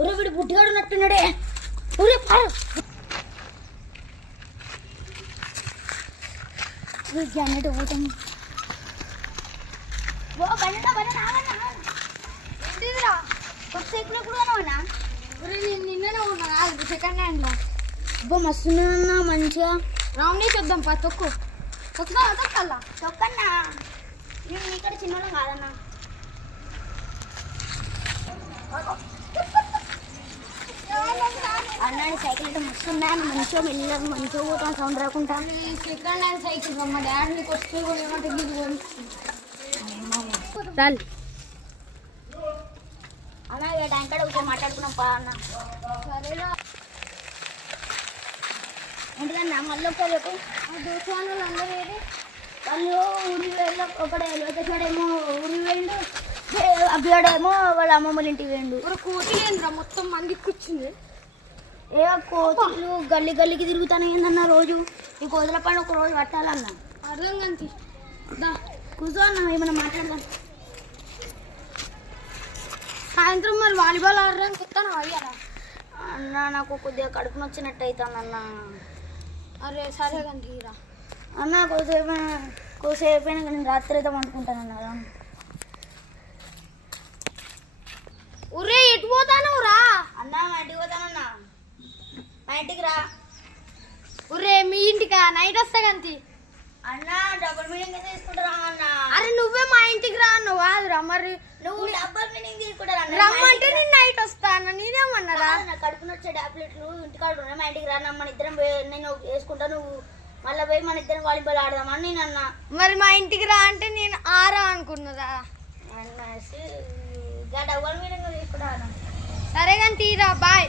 ఒరే వీడు బుడ్డిగాడు ఉన్నట్టున్నాడే. ఒరే అన్నట్టు పోతాం. ఏంటిదిరా కొత్త సైకిల్ కూడా కొనవనా? నేను నిన్ననే ఉన్నా సెకండ్ హ్యాండ్లో. అబ్బా మస్తున్నా మంచిగా రౌండ్ వేసి వద్దాం పా. తొక్కు తొక్కల్లా తొక్కన్నా. నేను ఇక్కడ చిన్నోళ్ళం కాదన్నా. అన్నాడు సైకిల్ అయితే మస్తున్నా మంచిగా మెల్లగా మంచిగా పోతాం సౌండ్ రాకుండా. సెకండ్ హ్యాండ్ సైకిల్ మా డాడీని వస్తే ఏమంటే చాలు అన్న ట్యాంక్ కాడ ఒకసారి మాట్లాడుకున్నాం పా అన్న. సరేనా ఎందుకన్నా మళ్ళీ ఒకసారి చెప్పు. దోషాలు అందరూ ఏది వాళ్ళు ఊరి వెళ్ళి ఒకడే లోకేశ్వడేమో ఊరి వేయండు, అభియాడేమో వాళ్ళ అమ్మమ్మల ఇంటికి వేయండు. ఒక కోటి ఏంద్రా మొత్తం మంది కూర్చుంది. ఏ కోతులు గల్లి గల్లికి తిరుగుతానే ఏందన్న రోజు. ఈ కోతుల పని ఒక రోజు పట్టాలన్న. అర్థం కంతి దా కూర్చో అన్న ఏమన్నా మాట్లాడదాం. సాయంత్రం మరి వాలీబాల్ ఆడడానికి వస్తాను అయ్యారా? అన్న నాకు కొద్దిగా కడుపు నచ్చినట్టు అవుతానన్న. అరే సరే కంతి రా అన్న కోసేపు అయినా నేను రాత్రి అయితే వండుకుంటానన్న. ఒరే ఎటు పోతాను రా అన్న మా ఇంటికి పోతానన్నా. మా ఇంటికి రా. ఒరే మీ ఇంటికా నైట్ వస్తా కంతి. అన్న డబుల్ మీనింగ్ తీసుకుంటారా అన్న? అరే నువ్వే మా ఇంటికి రా అన్నావు కాదురా. మరి నువ్వు డబుల్ మీనింగ్ తీసుకుంటారా? రమ్మంటే నేను నైట్ వస్తా అన్న. నేనేమన్నారా? నా కడుపున వచ్చే టాబ్లెట్లు ఇంటికాడ ఉన్నాయి. మా ఇంటికి రా. మన ఇద్దరం నేను వేసుకుంటా, నువ్వు మళ్ళీ పోయి మన ఇద్దరం వాలీబాల్ ఆడదామని నేను అన్నా. మరి మా ఇంటికి రా అంటే నేను ఆరా అనుకున్నదా? అన్న డబుల్ మీనింగ్ తీసుకుంటా. సరే కానీ తీరా బాయ్.